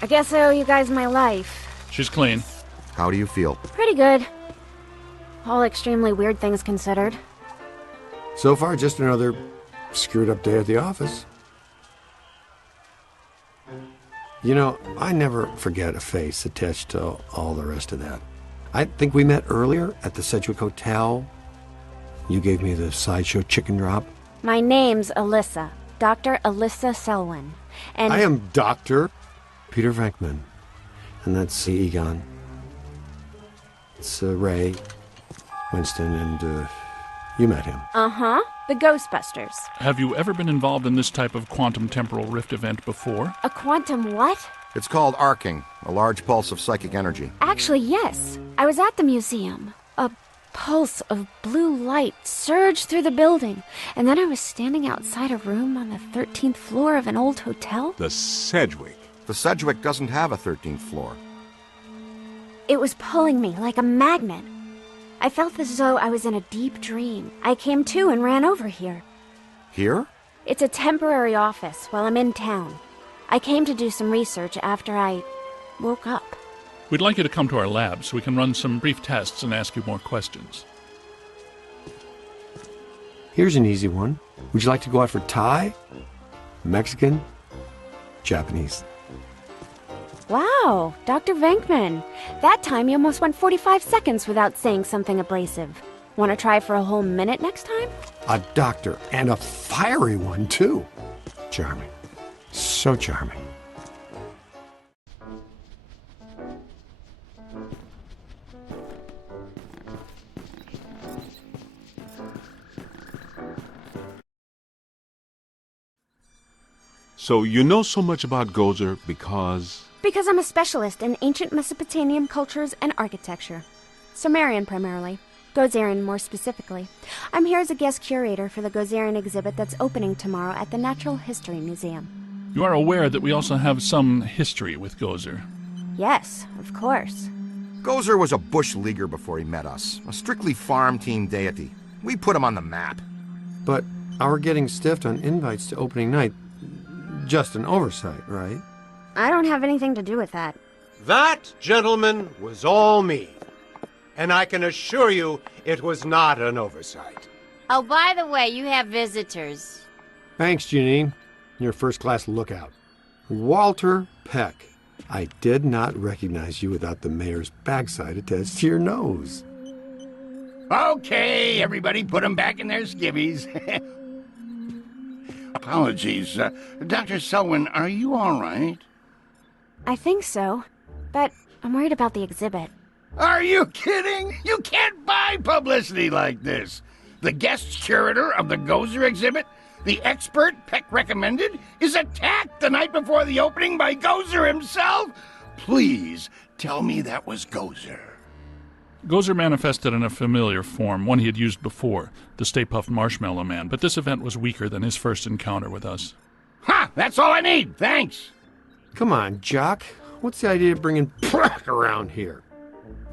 I guess I owe you guys my life. She's clean. How do you feel? Pretty good. All extremely weird things considered. So far, just another screwed up day at the office. You know, I never forget a face attached to all the rest of that. I think we met earlier at the Sedgwick Hotel. You gave me the sideshow chicken drop. My name's Alyssa. Dr. Alyssa Selwyn. And I am Dr. Peter Venkman. And that's Egon. It's Ray, Winston, and you met him. Uh-huh. The Ghostbusters. Have you ever been involved in this type of quantum temporal rift event before? A quantum what? It's called arcing, a large pulse of psychic energy. Actually, yes. I was at the museum. A pulse of blue light surged through the building, and then I was standing outside a room on the 13th floor of an old hotel. The Sedgwick. The Sedgwick doesn't have a 13th floor. It was pulling me like a magnet. I felt as though I was in a deep dream. I came to and ran over here. Here? It's a temporary office while I'm in town. I came to do some research after I woke up. We'd like you to come to our lab so we can run some brief tests and ask you more questions. Here's an easy one. Would you like to go out for Thai? Mexican? Japanese? Wow, Dr. Venkman. That time you almost went 45 seconds without saying something abrasive. Want to try for a whole minute next time? A doctor, and a fiery one, too. Charming. So charming. So you know so much about Gozer because... Because I'm a specialist in ancient Mesopotamian cultures and architecture. Sumerian primarily. Gozerian more specifically. I'm here as a guest curator for the Gozerian exhibit that's opening tomorrow at the Natural History Museum. You are aware that we also have some history with Gozer. Yes, of course. Gozer was a bush leaguer before he met us, a strictly farm team deity. We put him on the map. But our getting stiffed on invites to opening night, just an oversight, right? I don't have anything to do with that. That, gentlemen, was all me. And I can assure you it was not an oversight. Oh, by the way, you have visitors. Thanks, Janine. You're a first-class lookout. Walter Peck. I did not recognize you without the mayor's backside attached to your nose. Okay, everybody put them back in their skivvies. Apologies. Dr. Selwyn, are you all right? I think so, but I'm worried about the exhibit. Are you kidding? You can't buy publicity like this. The guest curator of the Gozer exhibit, the expert Peck recommended, is attacked the night before the opening by Gozer himself? Please tell me that was Gozer. Gozer manifested in a familiar form, one he had used before, the Stay Puft Marshmallow Man, but this event was weaker than his first encounter with us. Ha! That's all I need, thanks! Come on, Jock. What's the idea of bringing Peck around here?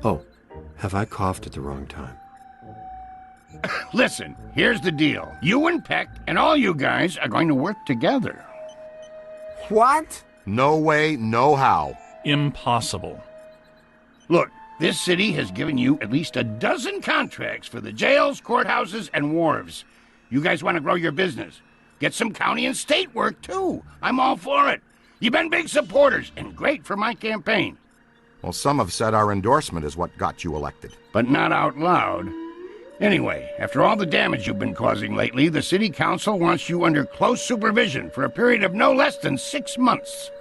Oh, have I coughed at the wrong time? Listen, here's the deal. You and Peck and all you guys are going to work together. What? No way, no how. Impossible. Look, this city has given you at least a dozen contracts for the jails, courthouses, and wharves. You guys want to grow your business. Get some county and state work, too. I'm all for it. You've been big supporters, and great for my campaign. Well, some have said our endorsement is what got you elected. But not out loud. Anyway, after all the damage you've been causing lately, the city council wants you under close supervision for a period of no less than 6 months.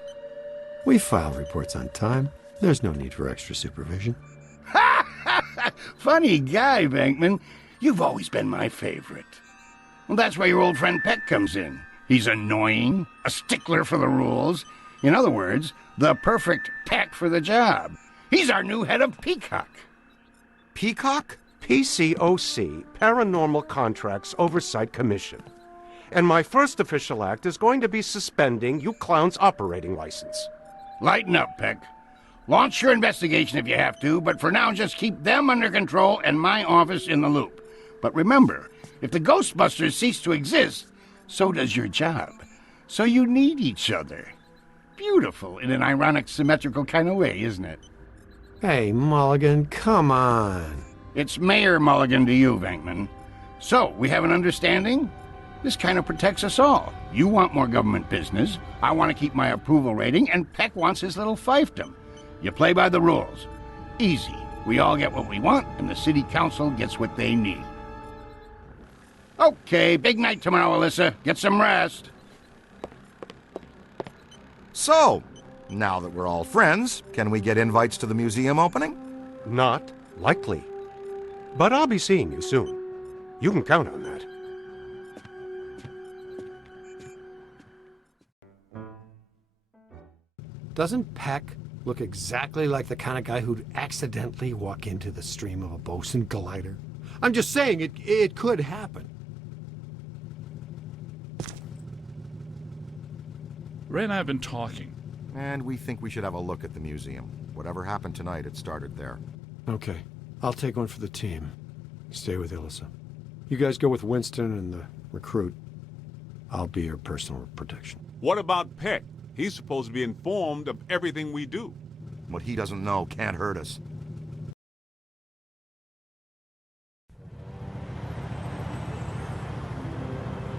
We file reports on time. There's no need for extra supervision. Funny guy, Venkman. You've always been my favorite. Well, that's where your old friend Peck comes in. He's annoying, a stickler for the rules. In other words, the perfect Peck for the job. He's our new head of P.C.O.C. Peacock? P.C.O.C, Paranormal Contracts Oversight Commission. And my first official act is going to be suspending you clowns' operating license. Lighten up, Peck. Launch your investigation if you have to, but for now just keep them under control and my office in the loop. But remember, if the Ghostbusters cease to exist, so does your job. So you need each other. beautiful in an ironic, symmetrical kind of way, isn't it? Hey, Mulligan, come on. It's Mayor Mulligan to you, Venkman. So, we have an understanding? This kind of protects us all. You want more government business, I want to keep my approval rating, and Peck wants his little fiefdom. You play by the rules. Easy. We all get what we want, and the city council gets what they need. Okay, big night tomorrow, Alyssa. Get some rest. So, now that we're all friends, can we get invites to the museum opening? Not likely. But I'll be seeing you soon. You can count on that. Doesn't Peck look exactly like the kind of guy who'd accidentally walk into the stream of a bosun glider? I'm just saying, it could happen. Ray and I have been talking. And we think we should have a look at the museum. Whatever happened tonight, it started there. Okay, I'll take one for the team. Stay with Alyssa. You guys go with Winston and the recruit. I'll be your personal protection. What about Peck? He's supposed to be informed of everything we do. What he doesn't know can't hurt us.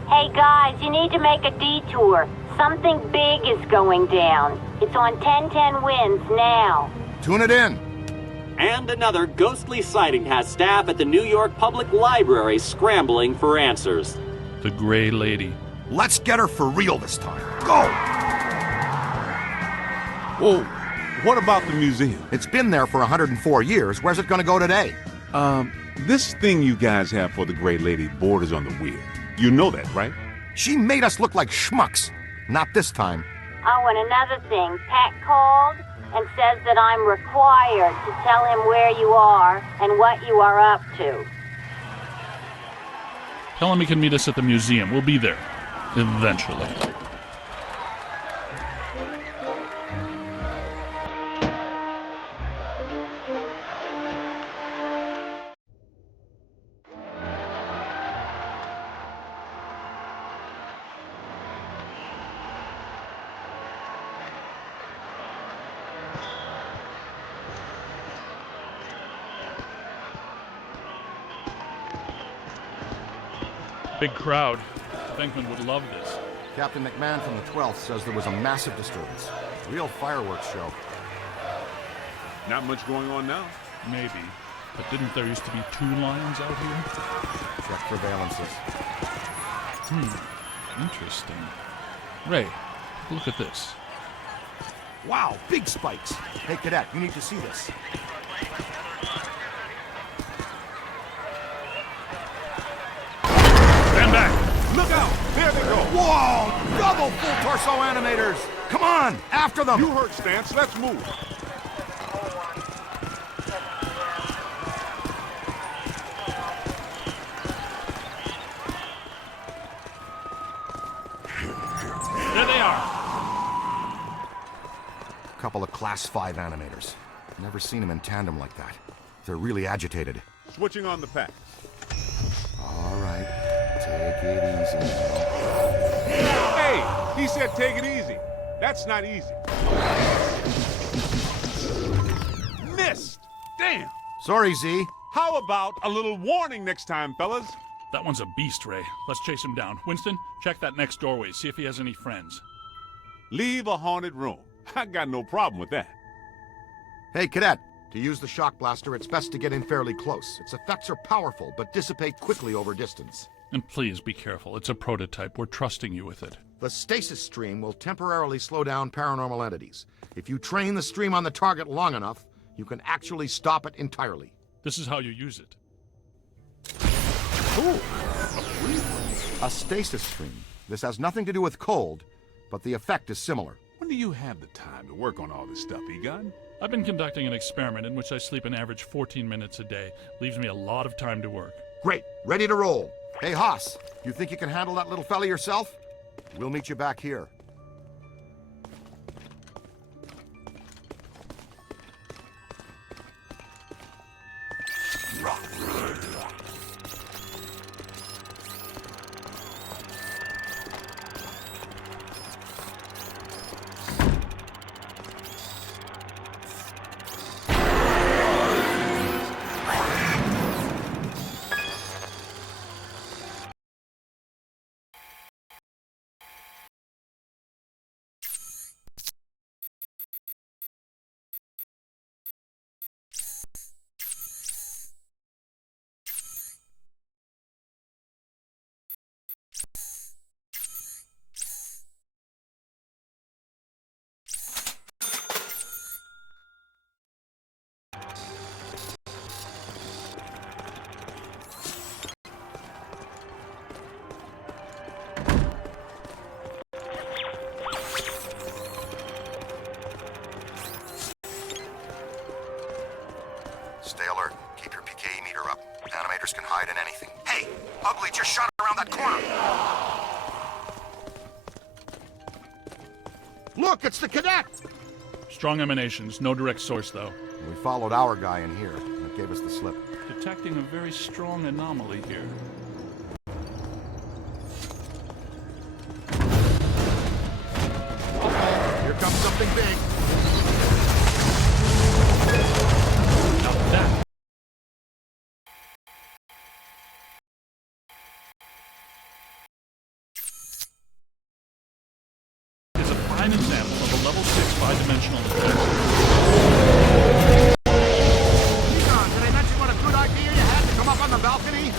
Hey guys, you need to make a detour. Something big is going down. It's on 1010 Winds now. Tune it in. And another ghostly sighting has staff at the New York Public Library scrambling for answers. The Gray Lady. Let's get her for real this time. Go! Well, what about the museum? It's been there for 104 years. Where's it going to go today? This thing you guys have for the Gray Lady borders on the weird. You know that, right? She made us look like schmucks. Not this time. Oh, and another thing, Pat called and says that I'm required to tell him where you are and what you are up to. Tell him he can meet us at the museum. We'll be there. Eventually. Big crowd. Venkman would love this. Captain McMahon from the 12th says there was a massive disturbance. Real fireworks show. Not much going on now. Maybe. But didn't there used to be 2 lions out here? Check surveillances. Interesting. Ray, take a look at this. Wow, big spikes. Hey, Cadet, you need to see this. Stand back! Look out! There they go! Whoa! Double full torso animators! Come on, after them! You heard Stance. Let's move. There they are! Couple of Class 5 animators. Never seen them in tandem like that. They're really agitated. Switching on the pack. All right, take it easy now. Hey, he said take it easy. That's not easy. Missed. Damn. Sorry, Z. How about a little warning next time, fellas? That one's a beast, Ray. Let's chase him down. Winston, check that next doorway. See if he has any friends. Leave a haunted room. I got no problem with that. Hey, Cadet. To use the shock blaster, it's best to get in fairly close. Its effects are powerful, but dissipate quickly over distance. And please be careful. It's a prototype. We're trusting you with it. The stasis stream will temporarily slow down paranormal entities. If you train the stream on the target long enough, you can actually stop it entirely. This is how you use it. Ooh, a stasis stream. This has nothing to do with cold, but the effect is similar. When do you have the time to work on all this stuff, Egon? I've been conducting an experiment in which I sleep an average 14 minutes a day. Leaves me a lot of time to work. Great, ready to roll. Hey, Haas, you think you can handle that little fella yourself? We'll meet you back here. it's the cadet! Strong emanations, no direct source, though. We followed our guy in here, and it gave us the slip. Detecting a very strong anomaly here. Here comes something big. Now that... is a prime example of a level 6 5-dimensional defense. Did I mention what a good idea you had to come up on the balcony?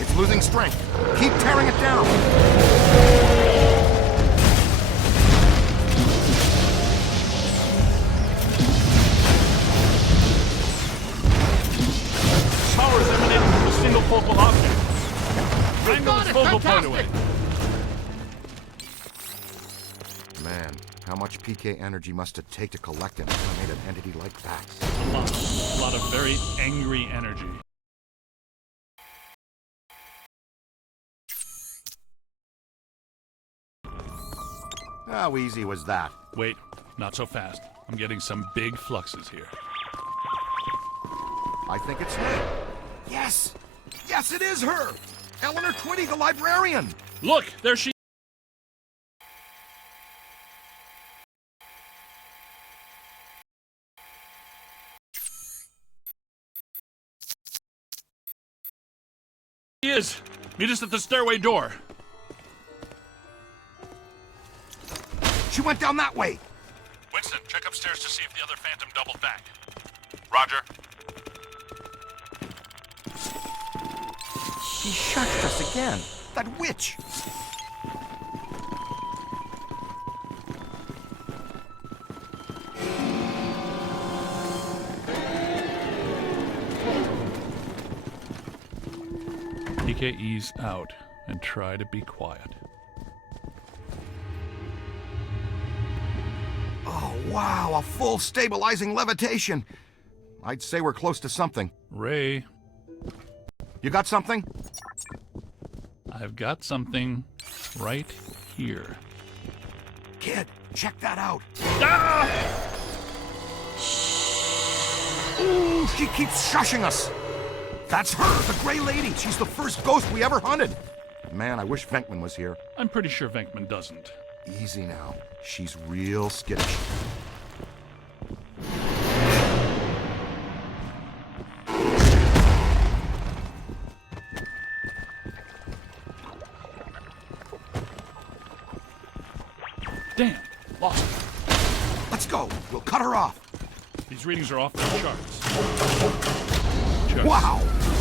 It's losing strength. Keep tearing it down. Power is emanating from a single focal object. Triangle got is it! focal point away. Man, how much PK energy must it take to collect and animate an entity like that? A lot of very angry energy. How easy was that? Wait, not so fast. I'm getting some big fluxes here. I think it's her. Yes! Yes, it is her! Eleanor Twitty, the Librarian! Look, there she... is. Meet us at the stairway door. She went down that way! Winston, check upstairs to see if the other Phantom doubled back. Roger. She shushed us again. That witch! ease out and try to be quiet. Oh, wow, a full stabilizing levitation. I'd say we're close to something. Ray. You got something? I've got something right here. Kid, check that out. Ah! Ooh, she keeps shushing us. That's her, the Gray Lady. She's the first ghost we ever hunted. Man, I wish Venkman was here. I'm pretty sure Venkman doesn't. Easy now. She's real skittish. Damn, lost her. Let's go. We'll cut her off. These readings are off their charts. Wow!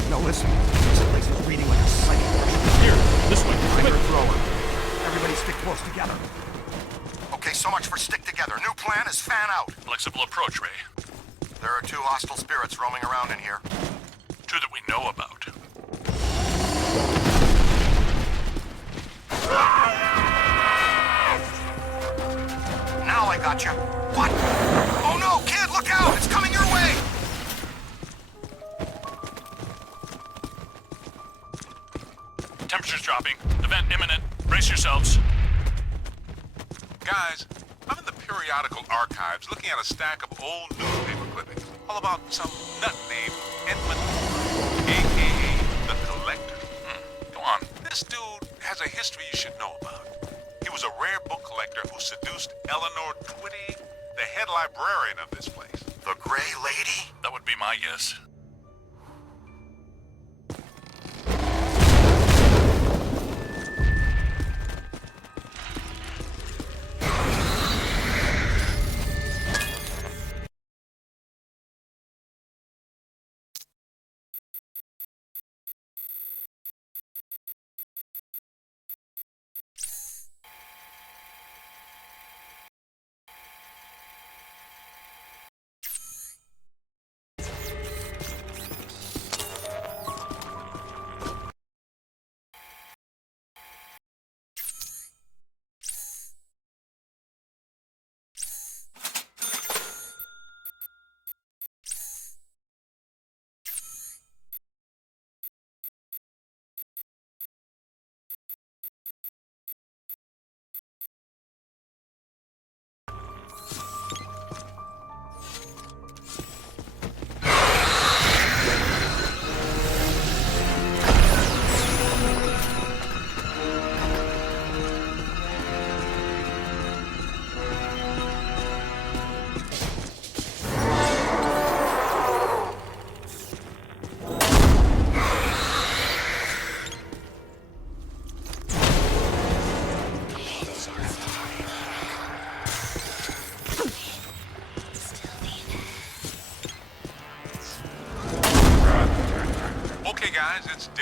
Now listen, this place is reading like a psychic. Here, this way. I'm your thrower. Everybody stick close together. Okay, so much for stick together. New plan is fan out. Flexible approach, Ray. There are 2 hostile spirits roaming around in here. 2 that we know about. Now I got you. What? Oh no, kid, look out! It's coming your way! Temperature's dropping. Event imminent. Brace yourselves. Guys, I'm in the periodical archives looking at a stack of old newspaper clippings, all about some nut named Edmund, a.k.a. the Collector. Go on. This dude has a history you should know about. He was a rare book collector who seduced Eleanor Twitty, the head librarian of this place. The Gray Lady? That would be my guess.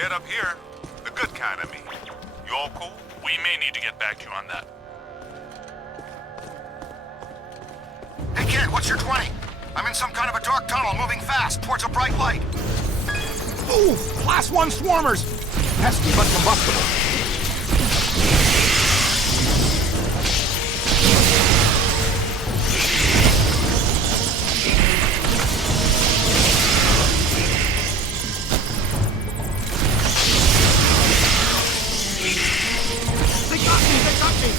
head up here. The good kind, I mean. You all cool? We may need to get back to you on that. Hey kid, what's your 20? I'm in some kind of a dark tunnel moving fast towards a bright light. Ooh, Class 1 swarmers! Pesky but combustible. They got me! They got me!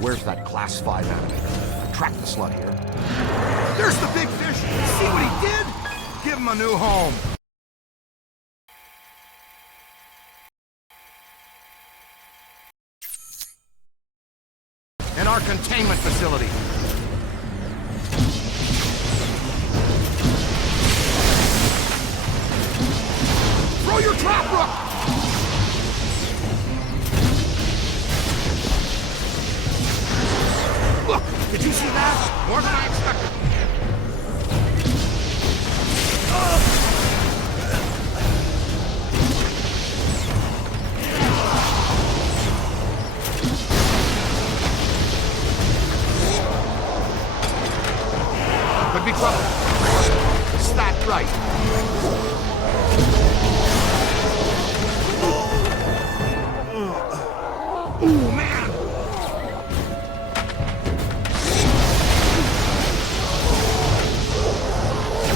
Where's that Class 5 animator? Track the slut here. There's the big fish! See what he did? Give him a new home. In our containment facility. Throw your trap rook! Look! Did you see that? More than I expected. Could be trouble. Is that right? Ooh, man!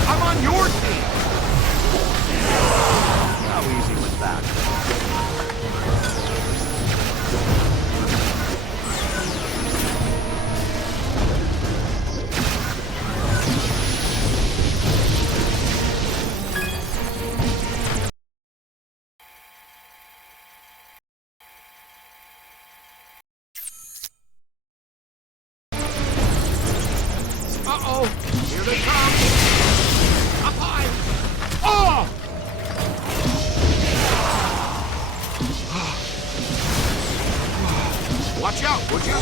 I'm on your team! How easy was that? Uh-oh! Here they come! Up high! Oh! Watch out, would you?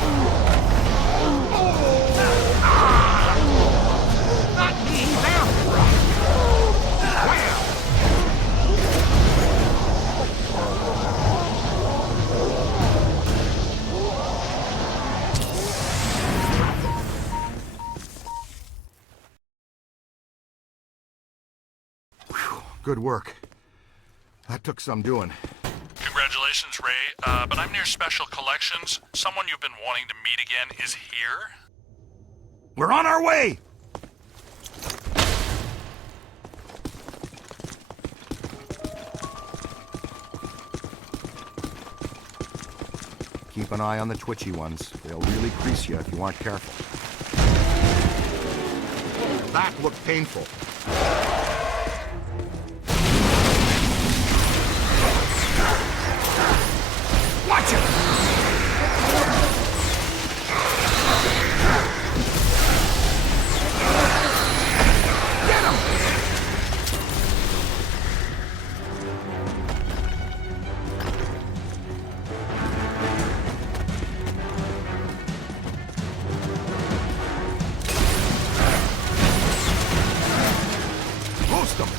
Oh! Ah! Not me, them! Wham! Good work. That took some doing. Congratulations, Ray. But I'm near Special Collections. Someone you've been wanting to meet again is here. We're on our way! Keep an eye on the twitchy ones. They'll really crease you if you aren't careful. That looked painful. Watch it! Get him! Roast them!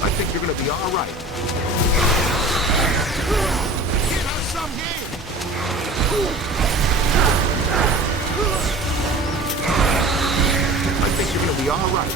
I think you're gonna be all right. Give us some game. I think you're gonna be all right.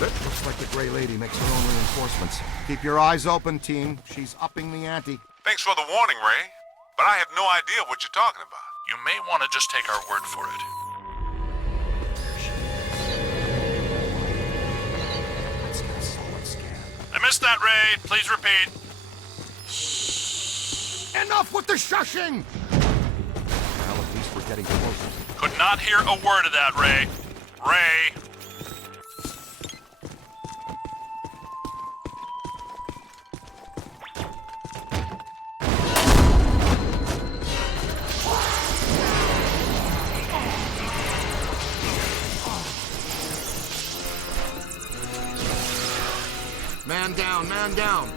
That looks like the Gray Lady makes her own reinforcements. Keep your eyes open, team. She's upping the ante. Thanks for the warning, Ray. But I have no idea what you're talking about. You may want to just take our word for it. Let's get a solid scan. I missed that, Ray. Please repeat. Enough with the shushing! Well, at least we're getting closer. Could not hear a word of that, Ray. Ray! Man down, man down.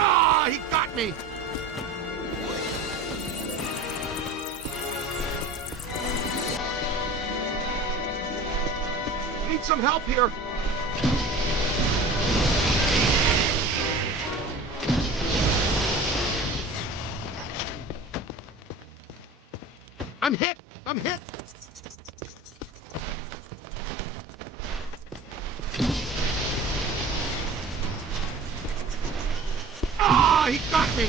Ah, he got me. Need some help here. I'm hit! I'm hit! Ah, he got me!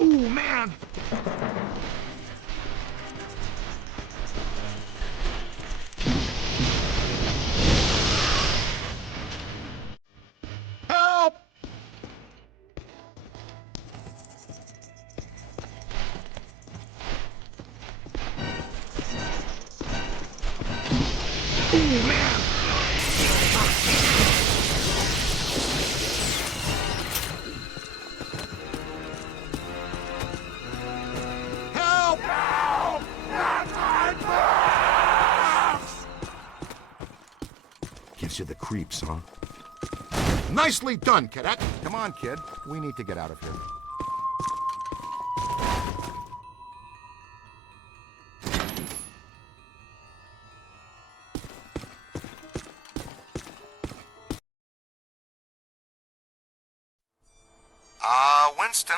Ooh, man! Help! Ooh, man! Help! Help! Gives you the creeps, huh? Nicely done, cadet. Come on, kid. We need to get out of here. Winston,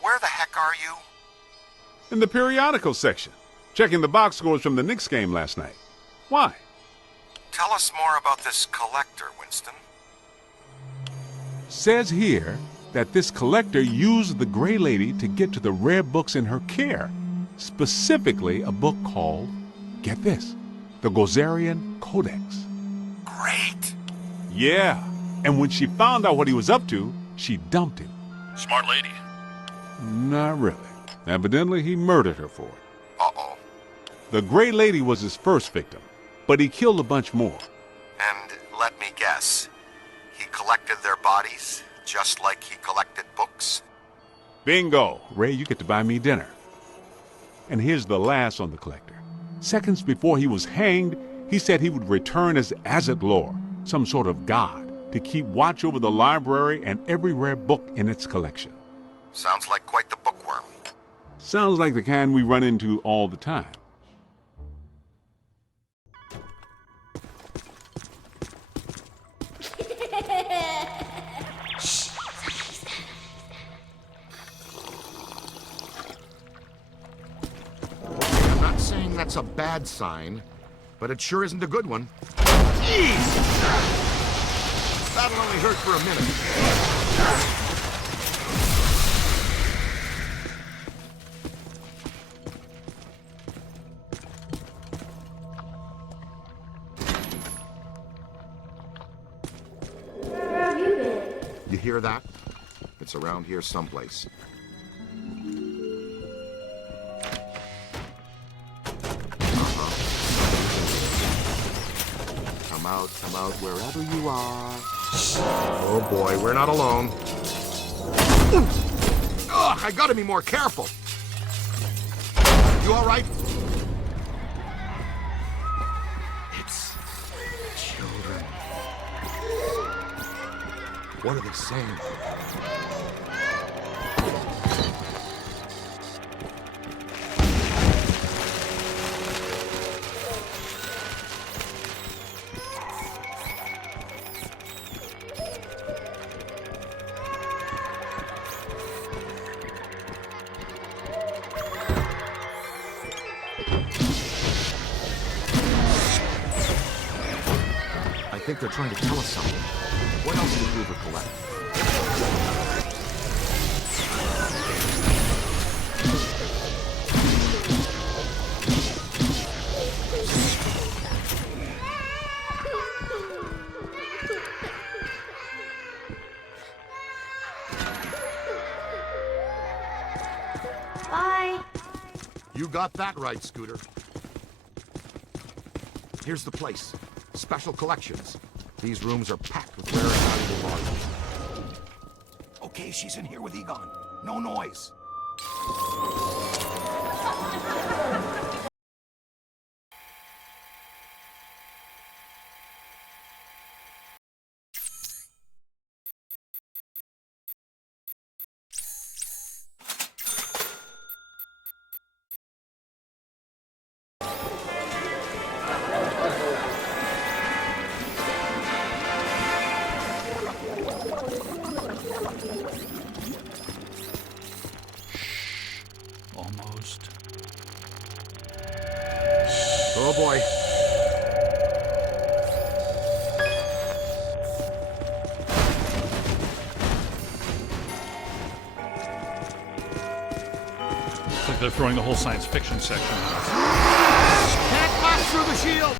where the heck are you? In the periodical section, checking the box scores from the Knicks game last night. Why? Tell us more about this collector, Winston. Says here that this collector used the Gray Lady to get to the rare books in her care. Specifically, a book called, get this, the Gozerian Codez. Great! Yeah, and when she found out what he was up to, she dumped him. Smart lady. Not really. Evidently, he murdered her for it. Uh-oh. The Gray Lady was his first victim, but he killed a bunch more. And let me guess, he collected their bodies, just like he collected books? Bingo! Ray, you get to buy me dinner. And here's the last on the collector. Seconds before he was hanged, he said he would return as Azetlor, some sort of god, to keep watch over the library and every rare book in its collection. Sounds like quite the bookworm. Sounds like the kind we run into all the time. I'm not saying that's a bad sign, but it sure isn't a good one. Jeez! That'll only hurt for a minute. Where have you been? You hear that? It's around here someplace. Come out, wherever you are. Oh boy, we're not alone. Ugh, I gotta be more careful. You all right? It's children. What are they saying? I think they're trying to tell us something. What else did Hoover collect? got that right, Scooter. Here's the place. Special collections. These rooms are packed with rare and valuable volumes. Okay, she's in here with Egon. No noise. Almost. Oh boy. Looks like they're throwing the whole science fiction section out. Can't pass through the shield!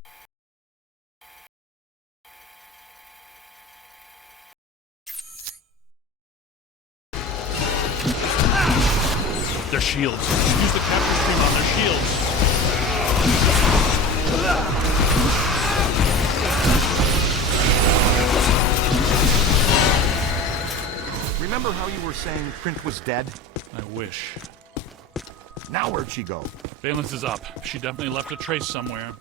Their shields. Use the capture stream on their shields. Remember how you were saying Print was dead? I wish. Now where'd she go? Valence is up. She definitely left a trace somewhere.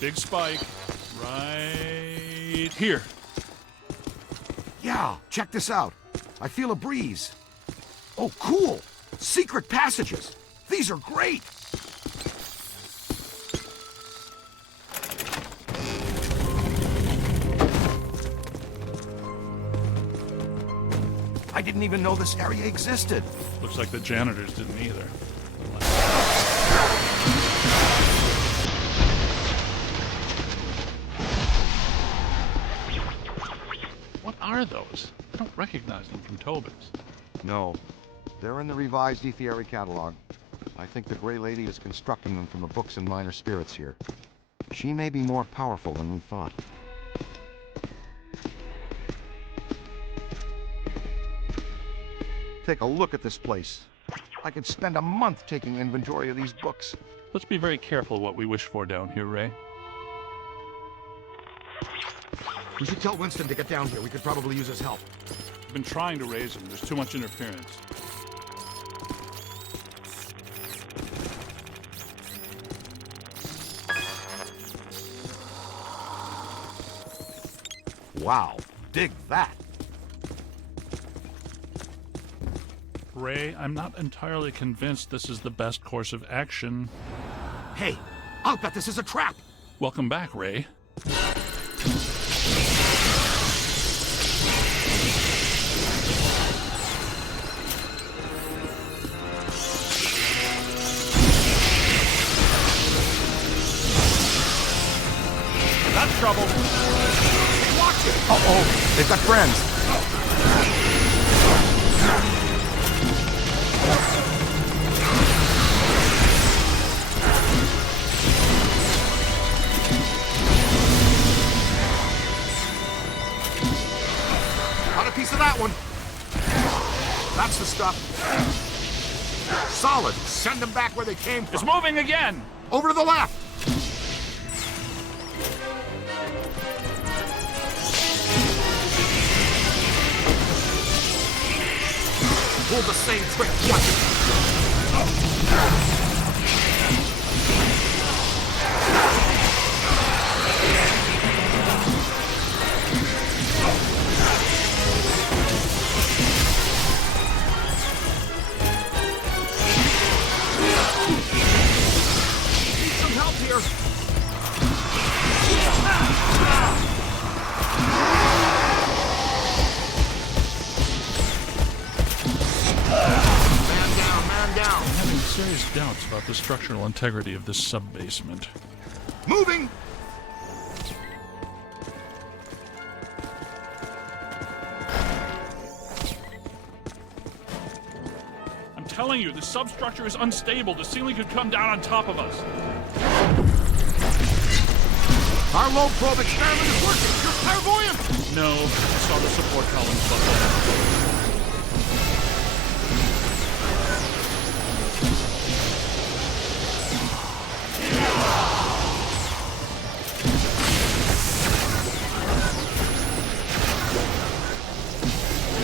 Big spike. Right here. Yeah, check this out. I feel a breeze. Oh, cool! Secret passages! These are great! I didn't even know this area existed. Looks like the janitors didn't either. What are those? I don't recognize them from Tobin's. No. They're in the revised Ethiary catalog. I think the Grey Lady is constructing them from the books and minor spirits here. She may be more powerful than we thought. Take a look at this place. I could spend a month taking inventory of these books. Let's be very careful what we wish for down here, Ray. We should tell Winston to get down here. We could probably use his help. I've been trying to raise him. There's too much interference. Wow. Dig that. Ray, I'm not entirely convinced this is the best course of action. Hey, I'll bet this is a trap. Welcome back, Ray. That's trouble. Hey, watch it. Uh-oh, they've got friends. Got a piece of that one. That's the stuff. Solid. Send them back where they came from. It's moving again. Over to the left. Pull the same trick. Watch it. Need some help here. Man down. I'm having serious doubts about the structural integrity of this sub-basement. Moving. I'm telling you, the substructure is unstable. The ceiling could come down on top of us. Our low probe experiment is working. You're clairvoyant. No, I saw the support columns buckle.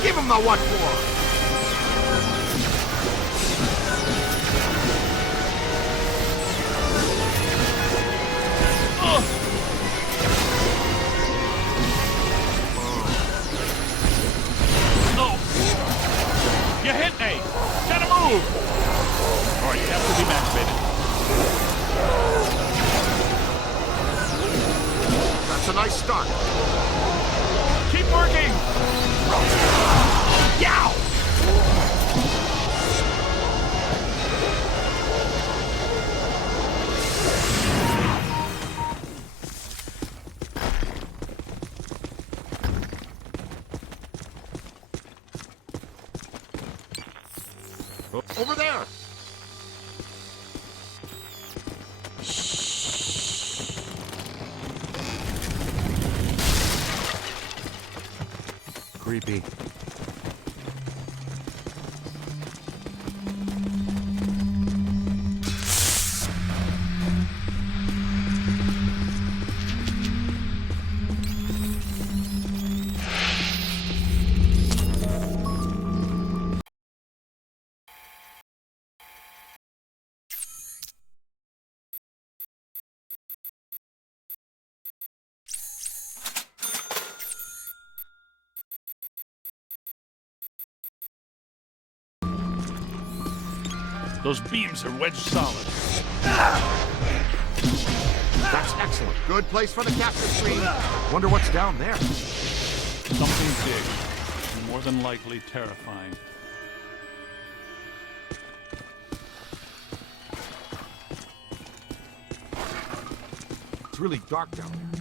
Give him the what for. You hit me! Gotta move! Alright, you have to be activated. That's a nice start. Keep working! Yow! Over there! Creepy. Those beams are wedged solid. That's excellent. Good place for the capture screen. Wonder what's down there. Something big. And more than likely terrifying. It's really dark down there.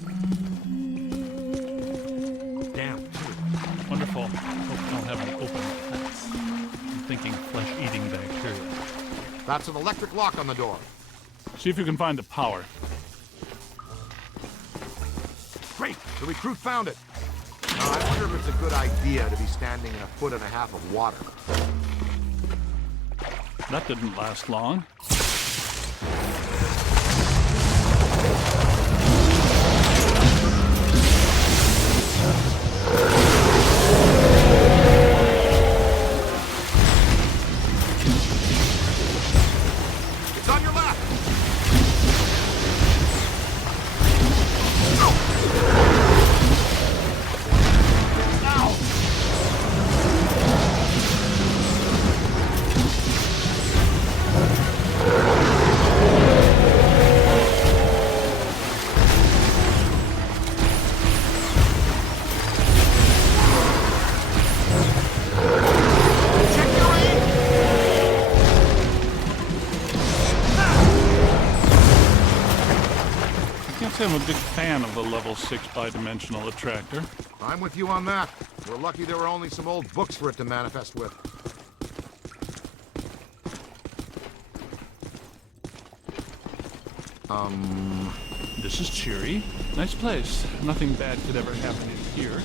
Damn, too. Wonderful. Hope we don't have any open cuts. I'm thinking flesh-eating bacteria. That's an electric lock on the door. See if you can find the power. Great! The recruit found it. Now, I wonder if it's a good idea to be standing in 1.5 feet of water. That didn't last long. It's on your left! I'm a big fan of the level 6 bidimensional attractor. I'm with you on that. We're lucky there were only some old books for it to manifest with. This is cheery. Nice place. Nothing bad could ever happen in here.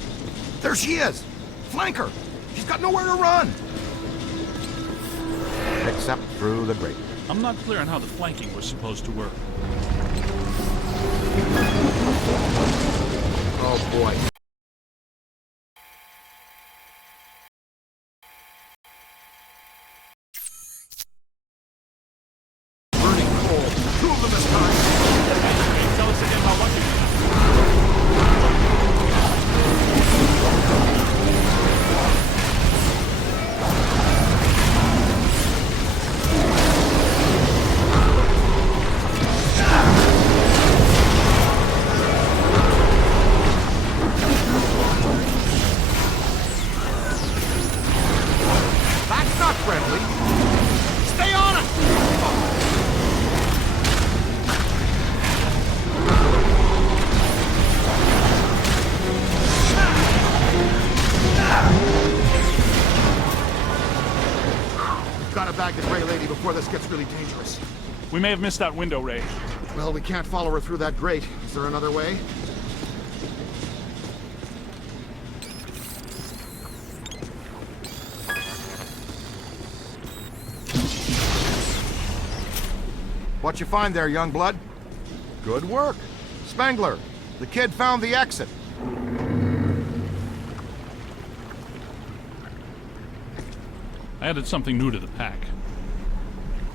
There she is! Flank her! She's got nowhere to run! Except through the grate. I'm not clear on how the flanking was supposed to work. Oh boy. Burning coal. 2 of them this time. Hey, tell us again about what you... Friendly. Stay on it! We've got to bag the Gray Lady before this gets really dangerous. We may have missed that window, Ray. Well, we can't follow her through that grate. Is there another way? What you find there, young blood? Good work. Spengler, the kid found the exit. I added something new to the pack.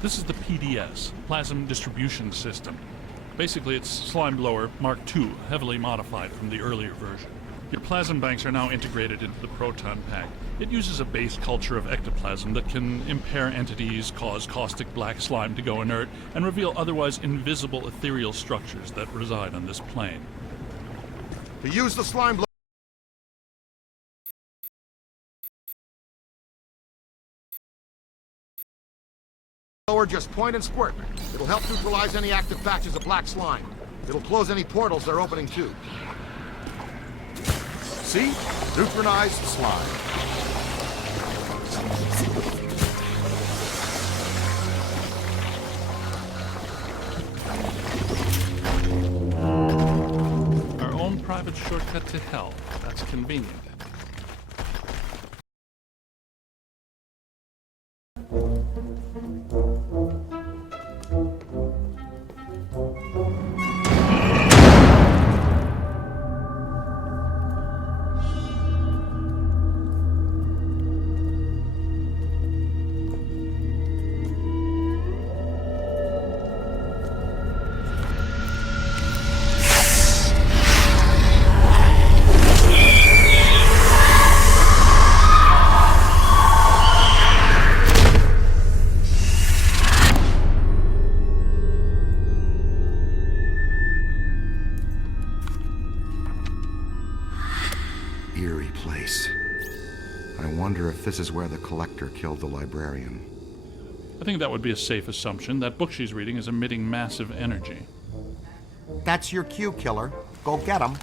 This is the PDS, Plasm Distribution System. Basically, it's Slime Blower Mark II, heavily modified from the earlier version. Your plasm banks are now integrated into the proton pack. It uses a base culture of ectoplasm that can impair entities, cause caustic black slime to go inert, and reveal otherwise invisible ethereal structures that reside on this plane. To use the slime blower, just point and squirt. It'll help neutralize any active patches of black slime. It'll close any portals they're opening too. See? Neutralized slime. Our own private shortcut to hell. That's convenient. Eerie place. I wonder if this is where the collector killed the librarian. I think that would be a safe assumption. That book she's reading is emitting massive energy. That's your cue, killer. Go get him.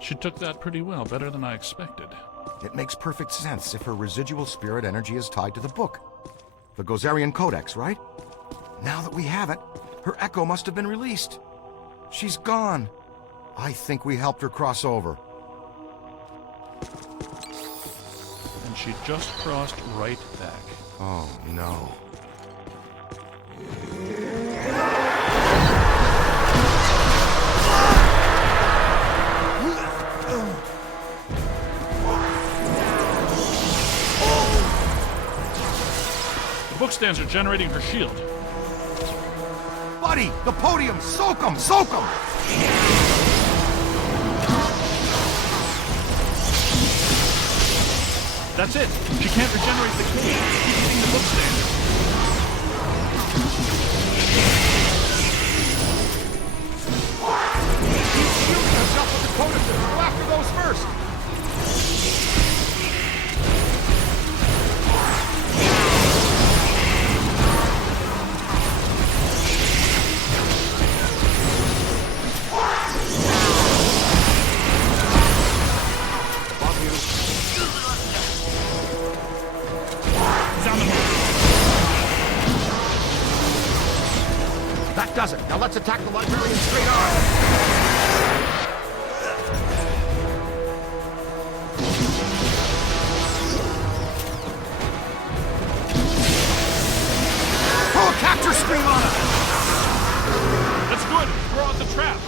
She took that pretty well, better than I expected. It makes perfect sense if her residual spirit energy is tied to the book. The Gozerian Codez, right? Now that we have it, her echo must have been released. She's gone. I think we helped her cross over. And she just crossed right back. Oh, no. The bookstands are generating her shield. Buddy, the podium! Soak 'em! Soak 'em! That's it. She can't regenerate the cage. Keep hitting the bookstand. Keep shooting herself with the codices. Go after those first. That does it. Now let's attack the Librarian straight on. Pull a capture scream on her! That's good. Throw out the trap.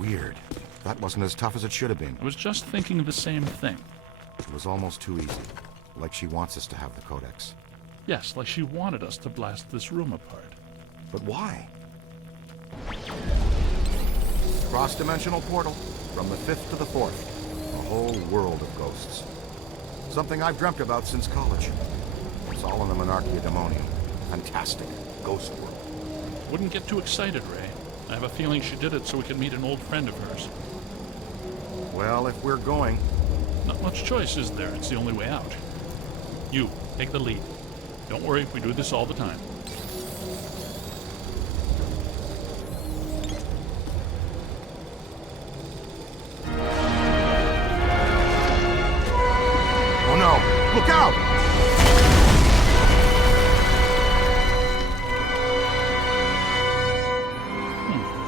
Weird. That wasn't as tough as it should have been. I was just thinking the same thing. It was almost too easy. Like she wants us to have the Codex. Yes, like she wanted us to blast this room apart. But why? Cross-dimensional portal. From the 5th to the 4th. A whole world of ghosts. Something I've dreamt about since college. It's all in the Monarchia Demonium. Fantastic. Ghostworld. Wouldn't get too excited, Ray. I have a feeling she did it so we could meet an old friend of hers. Well, if we're going... Not much choice, is there? It's the only way out. You, take the lead. Don't worry, we do this all the time. Oh no! Look out!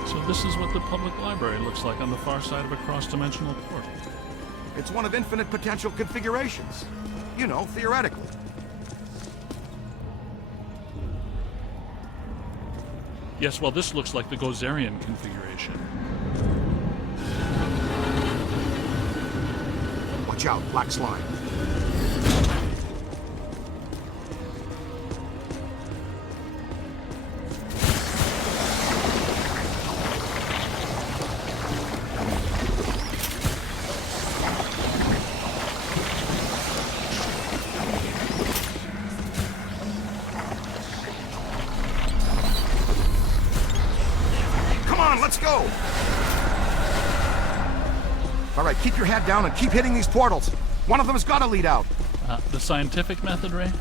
So this is what the public library looks like on the far side of a cross-dimensional portal. It's one of infinite potential configurations. You know, theoretically. Yes, well, this looks like the Gozerian configuration. Watch out, black slime. Let's go! All right, keep your head down and keep hitting these portals. One of them has got to lead out. The scientific method, Ray?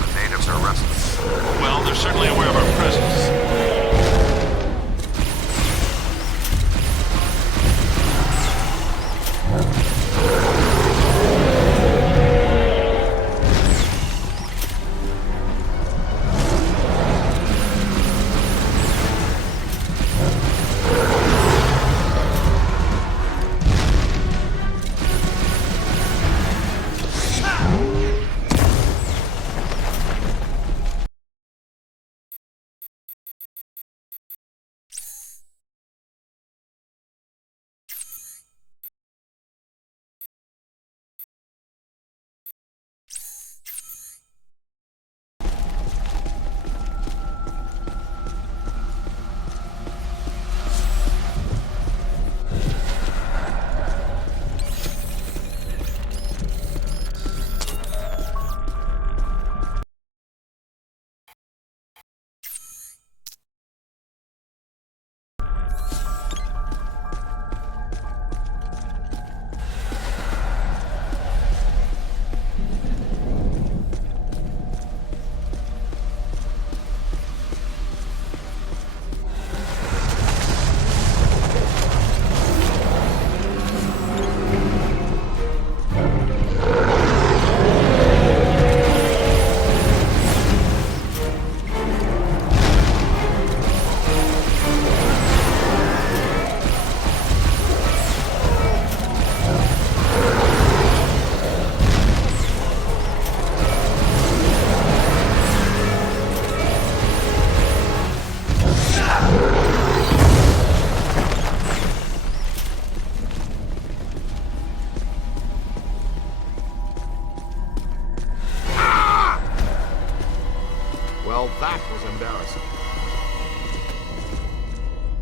The natives are restless. Well, they're certainly aware of our presence.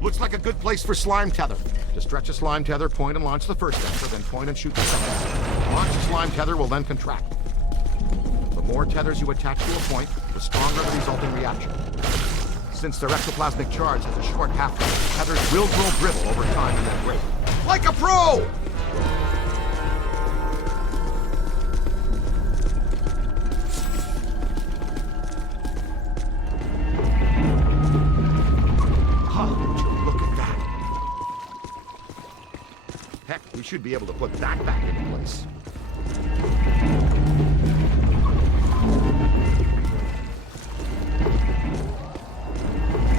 Looks like a good place for slime tether. To stretch a slime tether, point and launch the first tether, then point and shoot the second. Launch the slime tether will then contract. The more tethers you attach to a point, the stronger the resulting reaction. Since their ectoplasmic charge has a short half-life, tethers will grow brittle over time and then break. Like a pro! We should be able to put that back into place.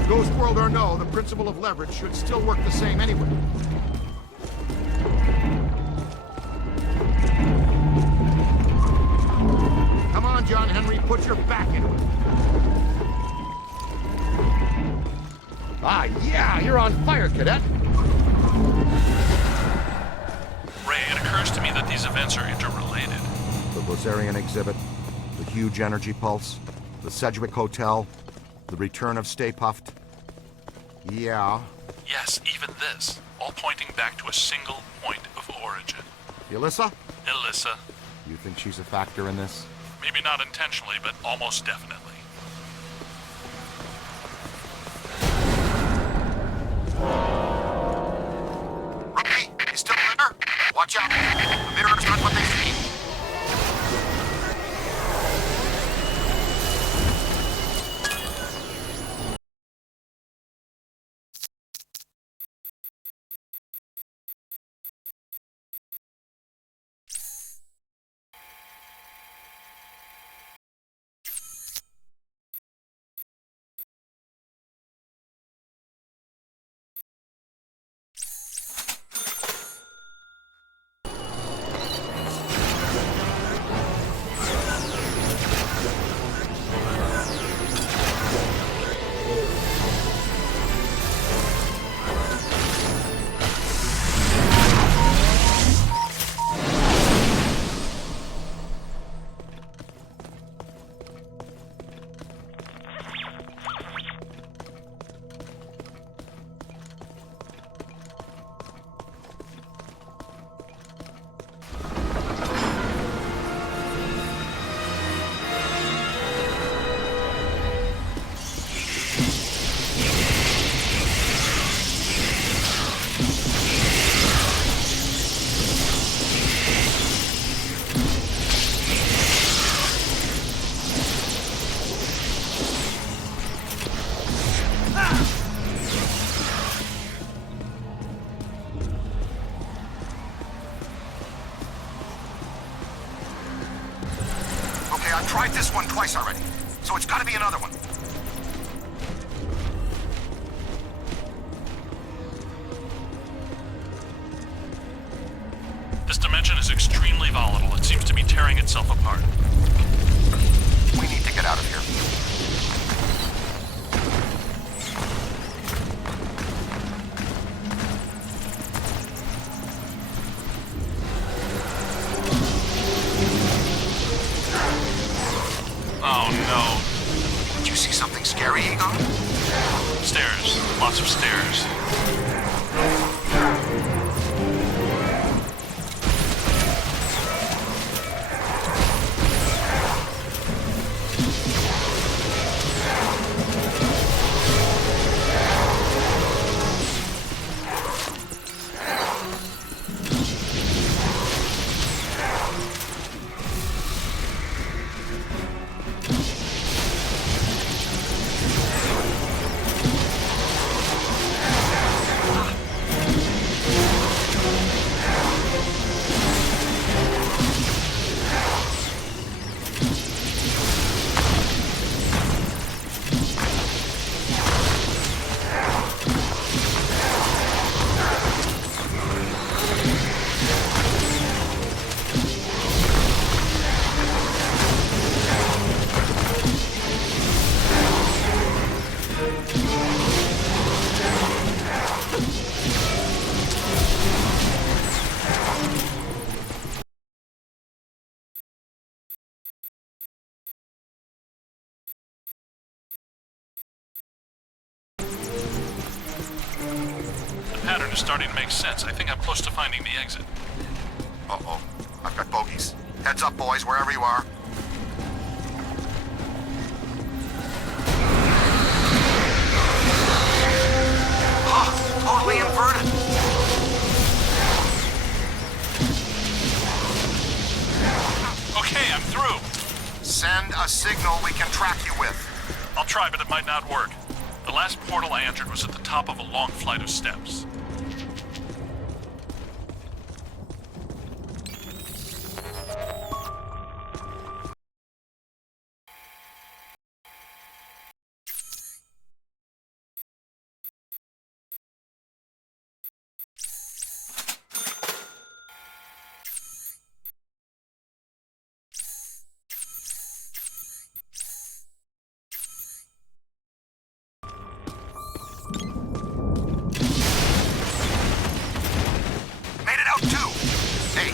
Ghostworld or no, the principle of leverage should still work the same anyway. Come on, John Henry, put your back into it. Ah, yeah, you're on fire, cadet. Ray, it occurs to me that these events are interrelated. The Gozerian exhibit, the huge energy pulse, the Sedgwick Hotel, the return of Stay Puft. Yeah. Yes, even this. All pointing back to a single point of origin. Alyssa? Alyssa. You think she's a factor in this? Maybe not intentionally, but almost definitely. Rookie, you still tried this one twice already, so it's gotta be another one. This dimension is extremely volatile. It seems to be tearing itself apart. We need to get out of here. Oh no. Did you see something scary, Egon? Stairs. Lots of stairs. The pattern is starting to make sense. I think I'm close to finding the exit. Uh-oh. I've got bogeys. Heads up, boys, wherever you are. Totally inverted. Okay, I'm through. Send a signal we can track you with. I'll try, but it might not work. The last portal I entered was at the top of a long flight of steps.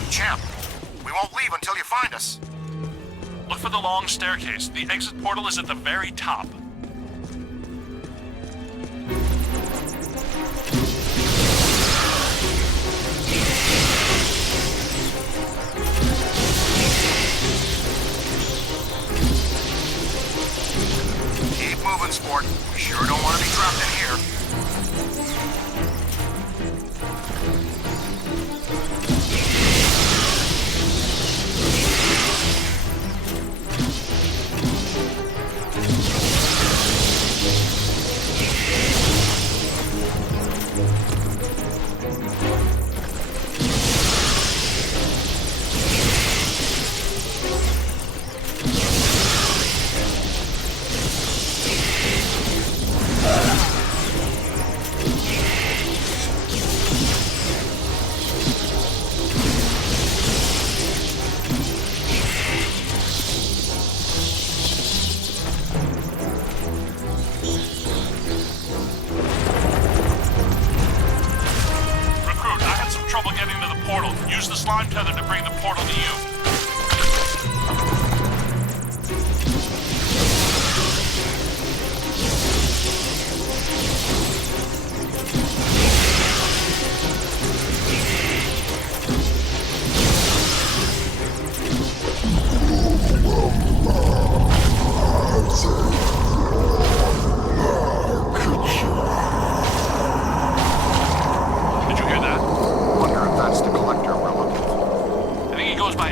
Champ, we won't leave until you find us. Look for the long staircase. The exit portal is at the very top. Keep moving, sport. We sure don't want to be trapped in here. Use the slime tether to bring the portal to you. Did you hear that? Wonder if that's the collector we're looking for. I think he goes by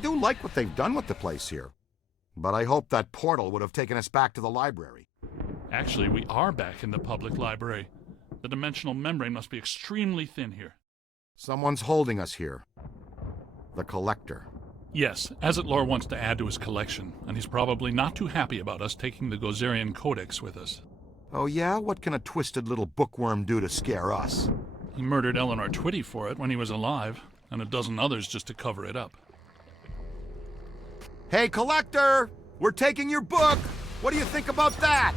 do like what they've done with the place here. But I hope that portal would have taken us back to the library. Actually, we are back in the public library. The dimensional membrane must be extremely thin here. Someone's holding us here. The Collector. Yes, Azetlor wants to add to his collection, and he's probably not too happy about us taking the Gozerian Codez with us. Oh yeah? What can a twisted little bookworm do to scare us? He murdered Eleanor Twitty for it when he was alive, and a dozen others just to cover it up. Hey, Collector! We're taking your book! What do you think about that?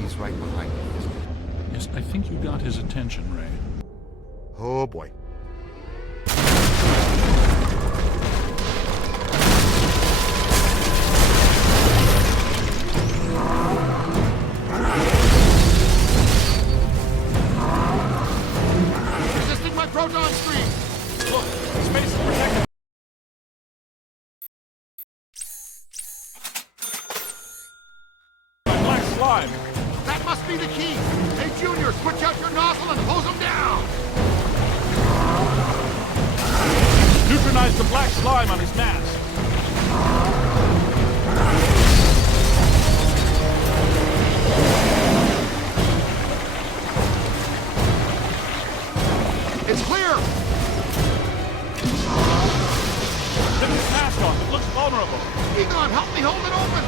He's right behind me, isn't he? Yes, I think you got his attention, Ray. Oh boy. Resisting my proton stream! Look, space is protected. Black slime! That must be the key! Hey, Junior, switch out your nozzle and hose him down! Neutralize the black slime on his mask. It's clear! Get his mask on. It looks vulnerable. Egon, help me hold it open!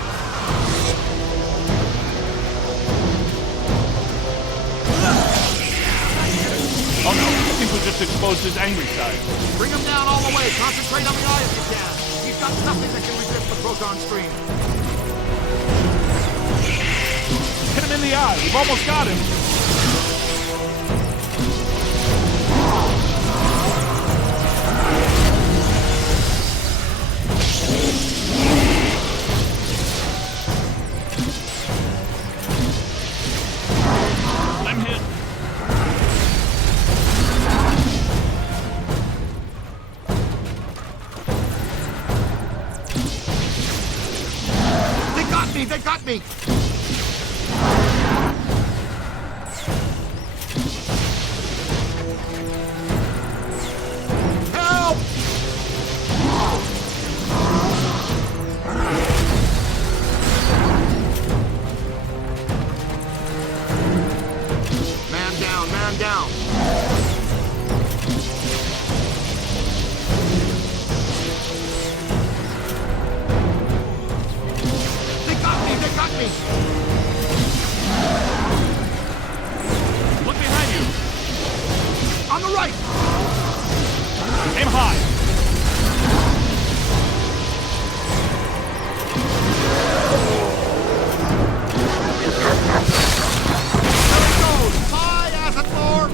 Oh no, I think we just exposed his angry side. Bring him down all the way. Concentrate on the eye if you can. He's got nothing that can resist the proton stream. Hit him in the eye. We've almost got him. I'm hit. They got me! Help! Man down, man down! They got me! Look behind you. On the right! Aim high. There it goes! Bye, Azetlor!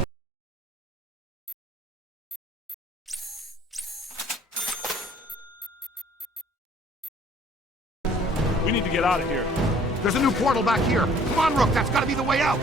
We need to get out of here. There's a new portal back here. Come on, Rook, that's gotta be the way out.